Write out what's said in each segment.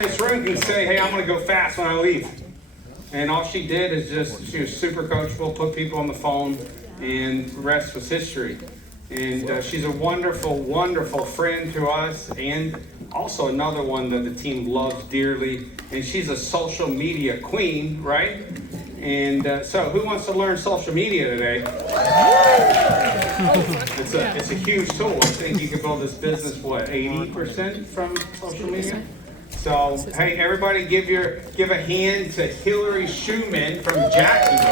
This room can say, hey, I'm going to go fast when I leave. And all she did is she was super coachable, put people on the phone, and the rest was history. And she's a wonderful, wonderful friend to us, and also another one that the team loves dearly. And she's a social media queen, right? And so who wants to learn social media today? It's a huge tool. I think you can build this business, 80% from social media? So, hey, everybody give a hand to Hilary Schumann from Jacksonville.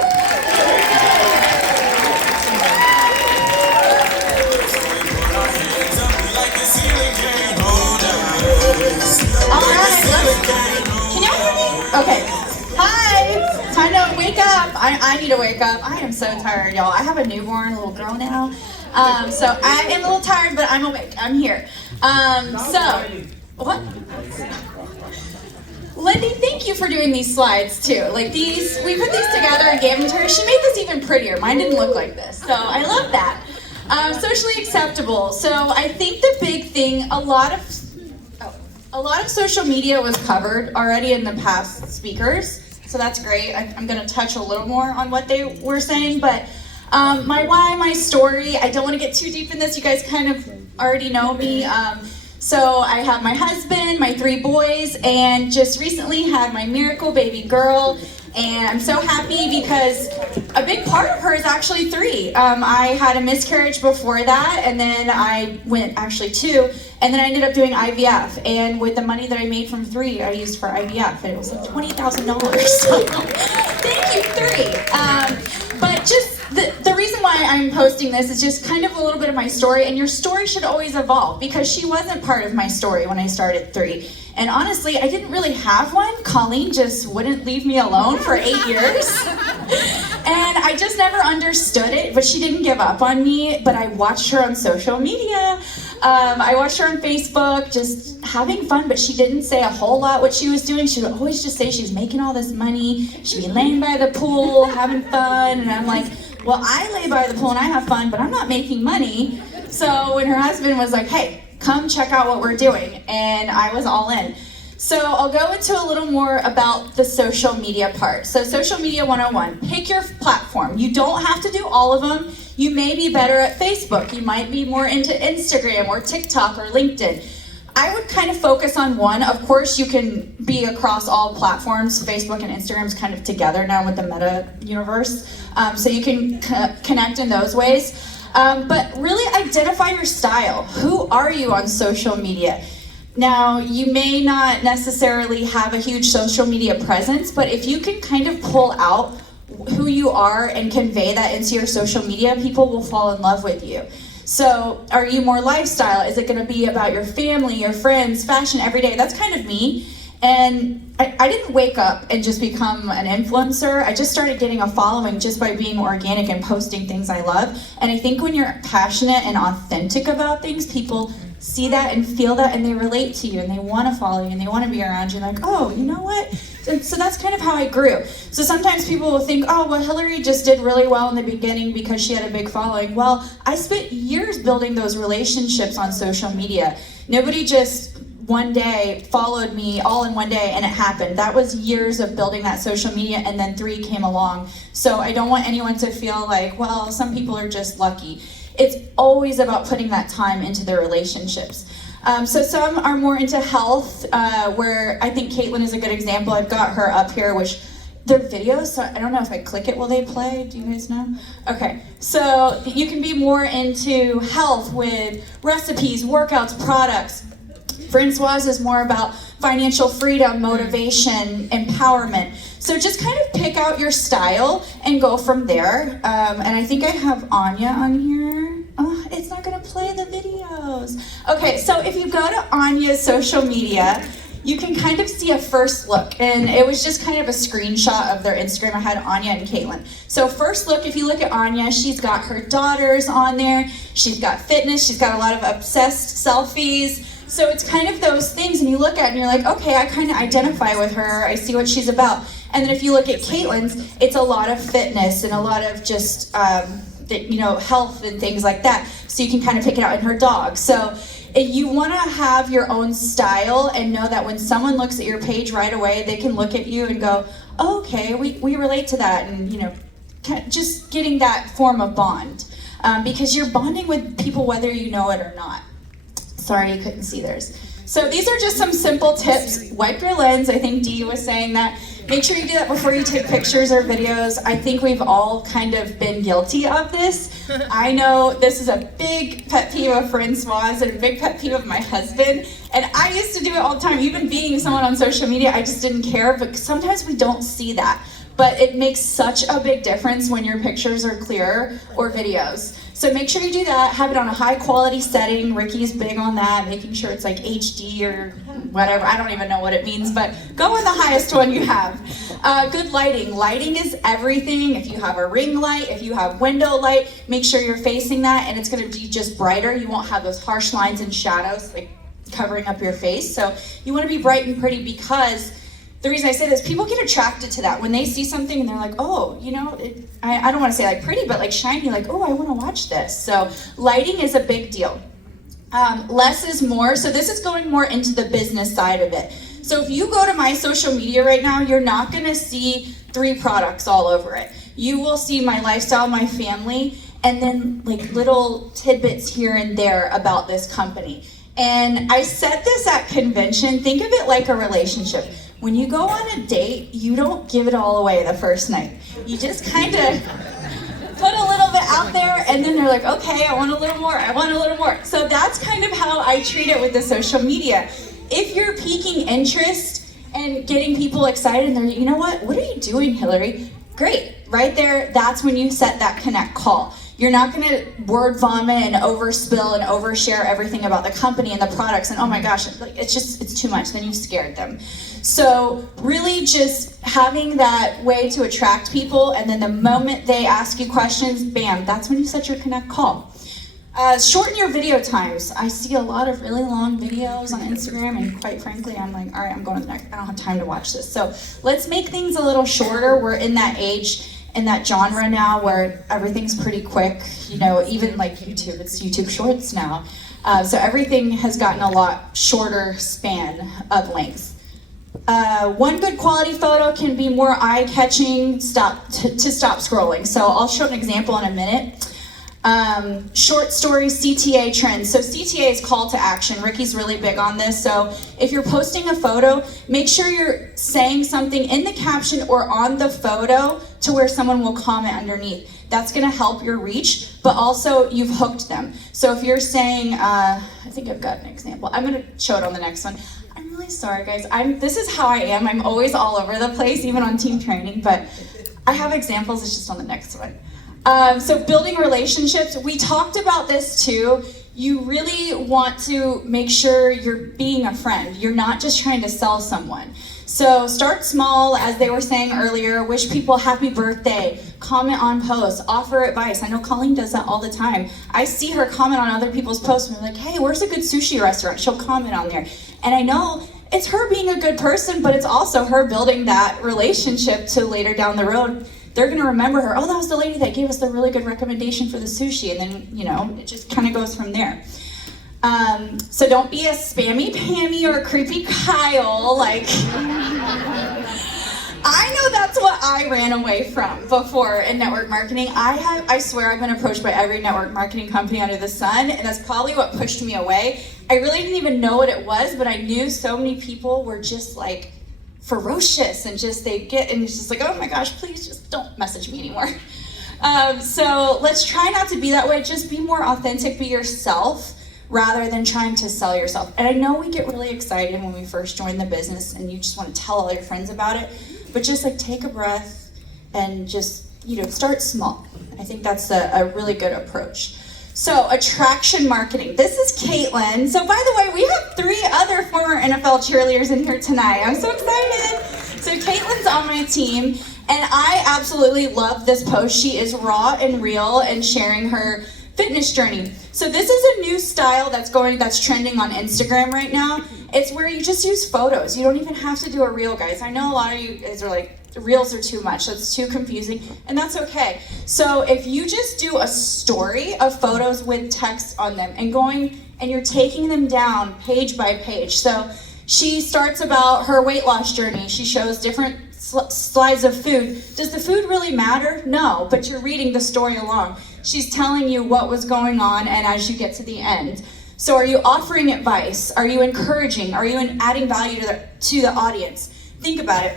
All right, can y'all hear me? Okay. Hi, time to wake up. I need to wake up. I am so tired, y'all. I have a newborn, a little girl now. So I am a little tired, but I'm awake. I'm here. What? Lindy, thank you for doing these slides too. Like these, we put these together and gave them to her. She made this even prettier. Mine didn't look like this, so I love that. Socially acceptable. So I think the big thing, a lot of social media was covered already in the past speakers, so that's great. I'm going to touch a little more on what they were saying, but my why, my story. I don't want to get too deep in this. You guys kind of already know me. So I have my husband, my 3 boys, and just recently had my miracle baby girl. And I'm so happy because a big part of her is actually 3. I had a miscarriage before that, and then I went actually 2, and then I ended up doing IVF. And with the money that I made from 3, I used for IVF, and it was like $20,000. So thank you, 3. But just the reason why I'm posting this is just kind of a little bit of my story, and your story should always evolve because she wasn't part of my story when I started 3. And honestly, I didn't really have one. Colleen just wouldn't leave me alone for 8 years. And I just never understood it, but she didn't give up on me. But I watched her on social media. I watched her on Facebook, just having fun, but she didn't say a whole lot what she was doing. She would always just say she was making all this money. She'd be laying by the pool, having fun. And I'm like, well, I lay by the pool and I have fun, but I'm not making money. So when her husband was like, hey, come check out what we're doing, and I was all in. So I'll go into a little more about the social media part. So social media 101, pick your platform. You don't have to do all of them. You may be better at Facebook. You might be more into Instagram or TikTok or LinkedIn. I would kind of focus on one. Of course, you can be across all platforms. Facebook and Instagram's kind of together now with the meta universe. So you can connect in those ways. But really identify your style. Who are you on social media? Now, you may not necessarily have a huge social media presence, but if you can kind of pull out who you are and convey that into your social media, people will fall in love with you. So, are you more lifestyle? Is it going to be about your family, your friends, fashion, every day? That's kind of me. And I didn't wake up and just become an influencer. I just started getting a following just by being organic and posting things I love. And I think when you're passionate and authentic about things, people see that and feel that, and they relate to you, and they want to follow you, and they want to be around you. Like, oh, you know what? So that's kind of how I grew. So sometimes people will think, oh, well, Hilary just did really well in the beginning because she had a big following. Well, I spent years building those relationships on social media. Nobody just one day followed me all in one day and it happened. That was years of building that social media, and then 3 came along. So I don't want anyone to feel like, well, some people are just lucky. It's always about putting that time into their relationships. So some are more into health, where I think Caitlin is a good example. I've got her up here, which their videos, so I don't know if I click it, will they play? Do you guys know? Okay, so you can be more into health with recipes, workouts, products. Francoise is more about financial freedom, motivation, empowerment. So just kind of pick out your style and go from there. And I think I have Anya on here. Oh, it's not gonna play the videos. Okay, so if you go to Anya's social media, you can kind of see a first look. And it was just kind of a screenshot of their Instagram. I had Anya and Caitlin. So first look, if you look at Anya, she's got her daughters on there. She's got fitness. She's got a lot of obsessed selfies. So it's kind of those things, and you look at it and you're like, okay, I kind of identify with her. I see what she's about. And then if you look at Caitlin's, it's a lot of fitness and a lot of just, health and things like that. So you can kind of pick it out in her dog. So You want to have your own style and know that when someone looks at your page right away, they can look at you and go, oh, okay, we relate to that, and just getting that form of bond. Because you're bonding with people whether you know it or not. Sorry you couldn't see theirs. So these are just some simple tips. Wipe your lens. I think Dee was saying that. Make sure you do that before you take pictures or videos. I think we've all kind of been guilty of this. I know this is a big pet peeve of Francoise and a big pet peeve of my husband. And I used to do it all the time. Even being someone on social media, I just didn't care. But sometimes we don't see that. But it makes such a big difference when your pictures are clear or videos. So make sure you do that. Have it on a high quality setting. Ricky's big on that, making sure it's like HD or whatever. I don't even know what it means, but go with the highest one you have. Good lighting. Lighting is everything. If you have a ring light, if you have window light, make sure you're facing that, and it's going to be just brighter. You won't have those harsh lines and shadows like covering up your face. So you want to be bright and pretty, because the reason I say this, people get attracted to that. When they see something and they're like, oh, I don't want to say like pretty, but like shiny, like, oh, I want to watch this. So lighting is a big deal. Less is more. So this is going more into the business side of it. So if you go to my social media right now, you're not going to see 3 products all over it. You will see my lifestyle, my family, and then like little tidbits here and there about this company. And I said this at convention, think of it like a relationship. When you go on a date, you don't give it all away the first night. You just kind of put a little bit out there, and then they're like, okay, I want a little more, I want a little more. So that's kind of how I treat it with the social media. If you're piquing interest and getting people excited, and they're, you know what are you doing, Hilary? Great, right there, that's when you set that connect call. You're not going to word vomit and overspill and overshare everything about the company and the products, and oh my gosh, it's too much, then you've scared them. So really just having that way to attract people, and then the moment they ask you questions, bam, that's when you set your connect call. Shorten your video times. I see a lot of really long videos on Instagram, and quite frankly, I'm like, all right, I'm going to the next, I don't have time to watch this. So let's make things a little shorter. We're in that age, in that genre now where everything's pretty quick, even like YouTube, it's YouTube Shorts now. So everything has gotten a lot shorter span of length. One good quality photo can be more eye-catching to stop scrolling. So I'll show an example in a minute. Short stories, CTA trends. So CTA is call to action. Ricky's really big on this. So if you're posting a photo, make sure you're saying something in the caption or on the photo to where someone will comment underneath. That's going to help your reach, but also you've hooked them. So if you're saying, I think I've got an example. I'm going to show it on the next one. I'm really sorry, guys. This is how I am. I'm always all over the place, even on team training, but I have examples. It's just on the next one. So building relationships, we talked about this too. You really want to make sure you're being a friend. You're not just trying to sell someone. So start small, as they were saying earlier, wish people happy birthday, comment on posts, offer advice. I know Colleen does that all the time. I see her comment on other people's posts and I'm like, hey, where's a good sushi restaurant? She'll comment on there. And I know it's her being a good person, but it's also her building that relationship to later down the road. They're going to remember her. Oh, that was the lady that gave us the really good recommendation for the sushi. And then, it just kind of goes from there. So don't be a spammy Pammy or a creepy Kyle. I know that's what I ran away from before in network marketing. I swear I've been approached by every network marketing company under the sun, and that's probably what pushed me away. I really didn't even know what it was, but I knew so many people were just like ferocious and it's just like, oh my gosh, please just don't message me anymore. So let's try not to be that way. Just be more authentic, be yourself rather than trying to sell yourself. And I know we get really excited when we first join the business and you just want to tell all your friends about it, but just take a breath and just, start small. I think that's a really good approach. So attraction marketing. This is Caitlin. So by the way, we have 3 other former NFL cheerleaders in here tonight. I'm so excited. So Caitlin's on my team, and I absolutely love this post. She is raw and real and sharing her fitness journey. So this is a new style that's trending on Instagram right now. It's where you just use photos. You don't even have to do a reel, guys. I know a lot of you guys are like, the reels are too much, that's too confusing, and that's okay. So if you just do a story of photos with text on them and you're taking them down page by page. So she starts about her weight loss journey. She shows different slides of food. Does the food really matter? No, but you're reading the story along. She's telling you what was going on and as you get to the end. So are you offering advice? Are you encouraging? Are you adding value to the audience? Think about it.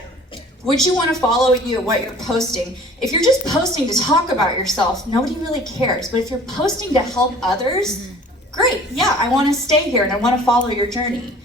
Would you want to follow what you're posting? If you're just posting to talk about yourself, nobody really cares. But if you're posting to help others, great. Yeah, I want to stay here and I want to follow your journey.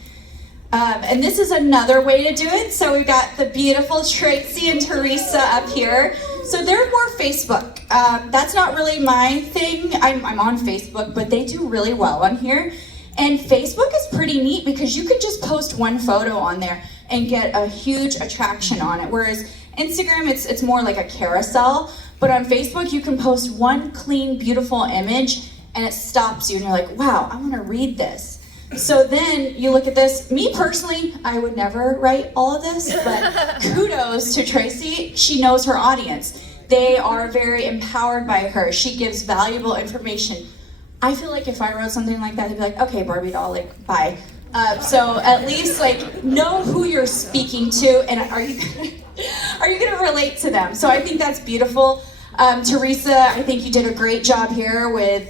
And this is another way to do it. So we've got the beautiful Tracy and Teresa up here. So they're more Facebook. That's not really my thing. I'm on Facebook, but they do really well on here. And Facebook is pretty neat because you can just post one photo on there and get a huge attraction on it. Whereas Instagram, it's more like a carousel. But on Facebook, you can post one clean, beautiful image and it stops you and you're like, wow, I want to read this. So then you look at this. Me personally, I would never write all of this, but kudos to Tracy. She knows her audience. They are very empowered by her. She gives valuable information. I feel like if I wrote something like that, they'd be like, okay, Barbie doll, like, bye. So at least like know who you're speaking to and are you gonna relate to them? So I think that's beautiful. Teresa, I think you did a great job here with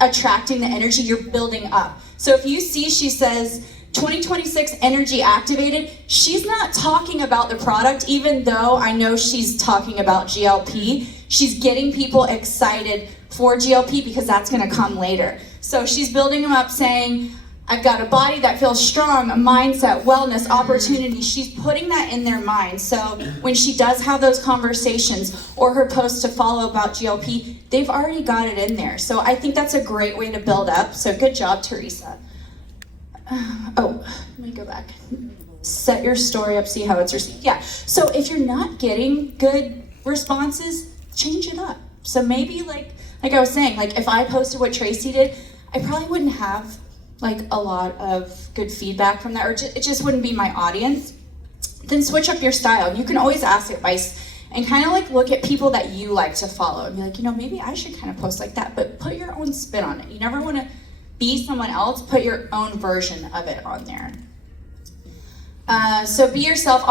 attracting the energy you're building up. So if you see, she says 2026 energy activated, she's not talking about the product, even though I know she's talking about GLP. She's getting people excited for GLP because that's gonna come later. So she's building them up saying, I've got a body that feels strong, a mindset, wellness, opportunity. She's putting that in their mind. So when she does have those conversations or her posts to follow about GLP, they've already got it in there. So I think that's a great way to build up. So good job, Teresa. Let me go back. Set your story up, see how it's received. Yeah, so if you're not getting good responses, change it up. So maybe like I was saying, like if I posted what Tracy did, I probably wouldn't have like a lot of good feedback from that, or it just wouldn't be my audience. Then switch up your style. You can always ask advice and kind of like look at people that you like to follow and be like, maybe I should kind of post like that, but put your own spin on it. You never want to be someone else, put your own version of it on there. So be yourself.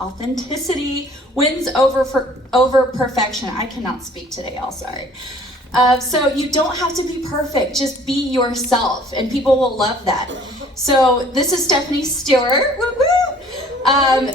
Authenticity wins over perfection. I cannot speak today, y'all, sorry. So you don't have to be perfect, just be yourself, and people will love that. So this is Stephanie Stewart, woo woo.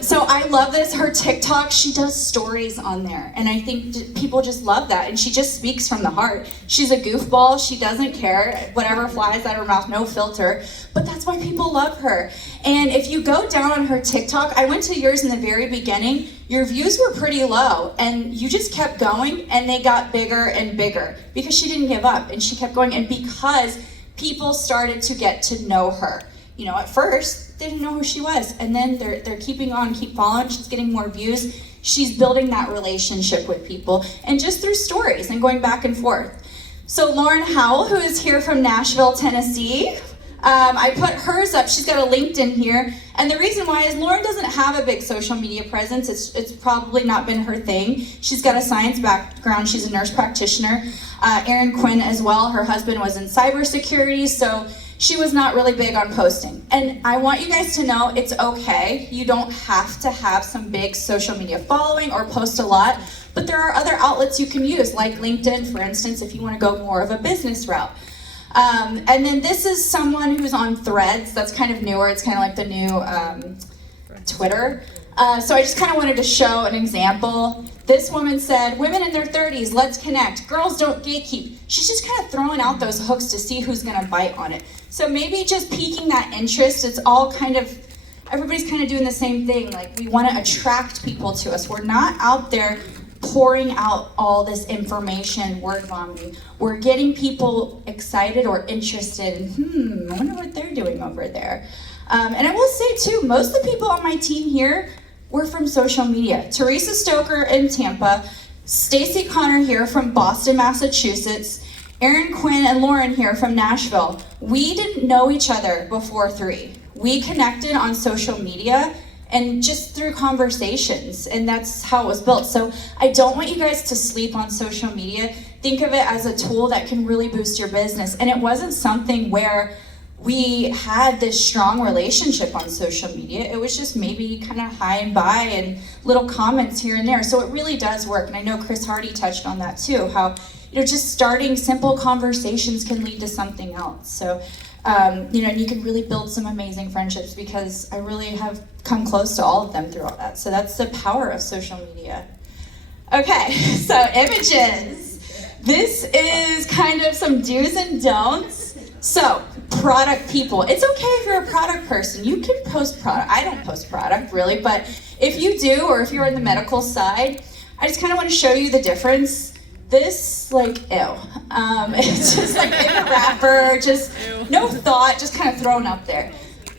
So I love this, her TikTok, she does stories on there, and I think people just love that, and she just speaks from the heart. She's a goofball, she doesn't care, whatever flies out of her mouth, no filter, but that's why people love her. And if you go down on her TikTok, I went to yours in the very beginning, your views were pretty low, and you just kept going, and they got bigger and bigger, because she didn't give up, and she kept going, and because people started to get to know her. At first, they didn't know who she was, and then they're keeping on, keep following, she's getting more views, she's building that relationship with people, and just through stories and going back and forth. So Lauren Howell, who is here from Nashville, Tennessee, I put hers up, she's got a LinkedIn here, and the reason why is Lauren doesn't have a big social media presence, it's probably not been her thing. She's got a science background, she's a nurse practitioner. Aaron Quinn as well, her husband was in cybersecurity, so she was not really big on posting. And I want you guys to know it's okay. You don't have to have some big social media following or post a lot, but there are other outlets you can use, like LinkedIn, for instance, if you want to go more of a business route. And then this is someone who's on Threads. That's kind of newer. It's kind of like the new Twitter. So I just kind of wanted to show an example. This woman said, women in their 30s, let's connect. Girls don't gatekeep. She's just kind of throwing out those hooks to see who's going to bite on it. So maybe just piquing that interest. It's all kind of, everybody's kind of doing the same thing. Like we want to attract people to us. We're not out there pouring out all this information, word vomiting. We're getting people excited or interested in, I wonder what they're doing over there. And I will say too, most of the people on my team here were from social media. Teresa Stoker in Tampa, Stacy Connor here from Boston, Massachusetts, Aaron Quinn and Lauren here from Nashville. We didn't know each other before 3. We connected on social media and just through conversations, and that's how it was built. So I don't want you guys to sleep on social media. Think of it as a tool that can really boost your business. And it wasn't something where we had this strong relationship on social media. It was just maybe kind of hi and bye and little comments here and there. So it really does work. And I know Chris Hardy touched on that too, how just starting simple conversations can lead to something else. So you can really build some amazing friendships, because I really have come close to all of them through all that. So that's the power of social media. Okay, so images. This is kind of some do's and don'ts. So, product people. It's okay if you're a product person. You can post product. I don't post product, really, but if you do, or if you're in the medical side, I just kind of want to show you the difference. This, ew. It's just in a wrapper, just no thought, just kind of thrown up there.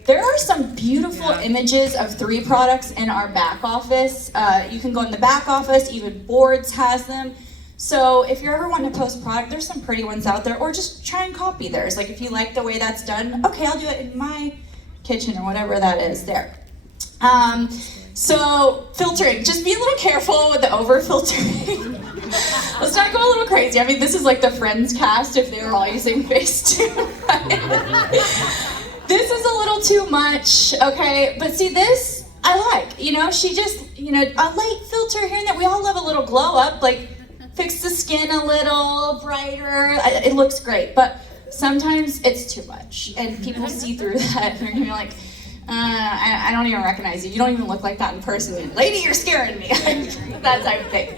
There are some beautiful images of 3 products in our back office. You can go in the back office, even Boards has them. So if you're ever wanting to post product, there's some pretty ones out there, or just try and copy theirs. If you like the way that's done, okay, I'll do it in my kitchen or whatever that is there. So filtering, just be a little careful with the over filtering. Let's not go a little crazy. I mean, this is like the Friends cast if they were all using Facetune, right? This is a little too much, okay? But see, this I like. She just, a light filter here and there. We all love a little glow up, fix the skin a little brighter. It looks great, but sometimes it's too much, and people see through that, and they're gonna be like, I don't even recognize you. You don't even look like that in person. Lady, you're scaring me. That type of thing.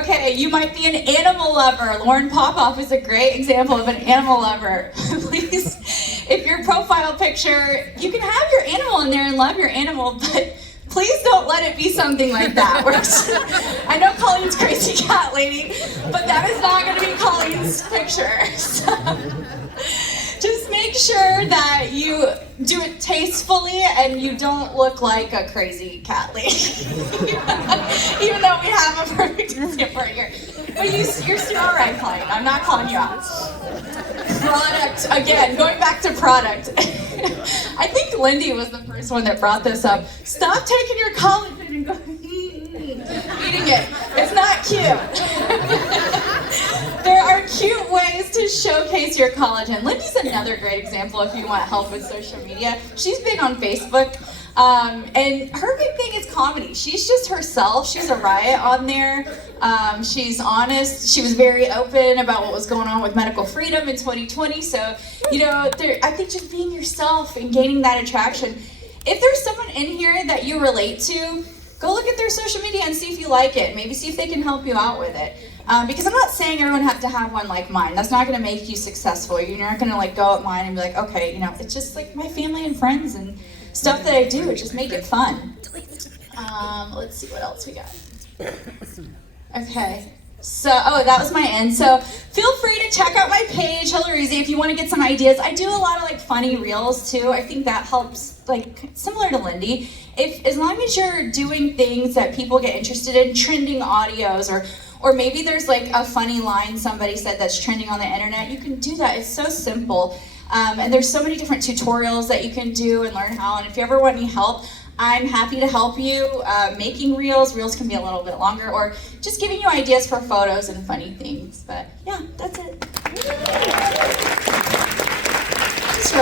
Okay, you might be an animal lover. Lauren Popoff is a great example of an animal lover. Please, if your profile picture, you can have your animal in there and love your animal, but please don't let it be something like that. I know Colleen's crazy cat lady, but that is not going to be Colleen's picture. So, just make sure that you do it tastefully and you don't look like a crazy cat lady. Even though we have a perfect example right here. But you're still all right, Colleen. I'm not calling you out. Product, again, going back to product. I think Lindy was the first one that brought this up. Stop taking your collagen and going, eating it. It's not cute. There are cute ways to showcase your collagen. Lindy's another great example if you want help with social media. She's big on Facebook. And her big thing is comedy. She's just herself. She's a riot on there. She's honest. She was very open about what was going on with medical freedom in 2020. So, I think just being yourself and gaining that attraction. If there's someone in here that you relate to, go look at their social media and see if you like it. Maybe see if they can help you out with it. Because I'm not saying everyone has to have one like mine. That's not going to make you successful. You're not going to go at mine and be like, okay, it's just like my family and friends and stuff that I do. Just make it fun. Let's see what else we got. Okay. So, that was my end. So feel free to check out my page, Hilary's, if you want to get some ideas. I do a lot of funny reels too. I think that helps, similar to Lindy. As long as you're doing things that people get interested in, trending audios, or maybe there's a funny line somebody said that's trending on the internet, you can do that. It's so simple. And there's so many different tutorials that you can do and learn how. And if you ever want any help, I'm happy to help you making reels. Reels can be a little bit longer, or just giving you ideas for photos and funny things. But yeah, that's it.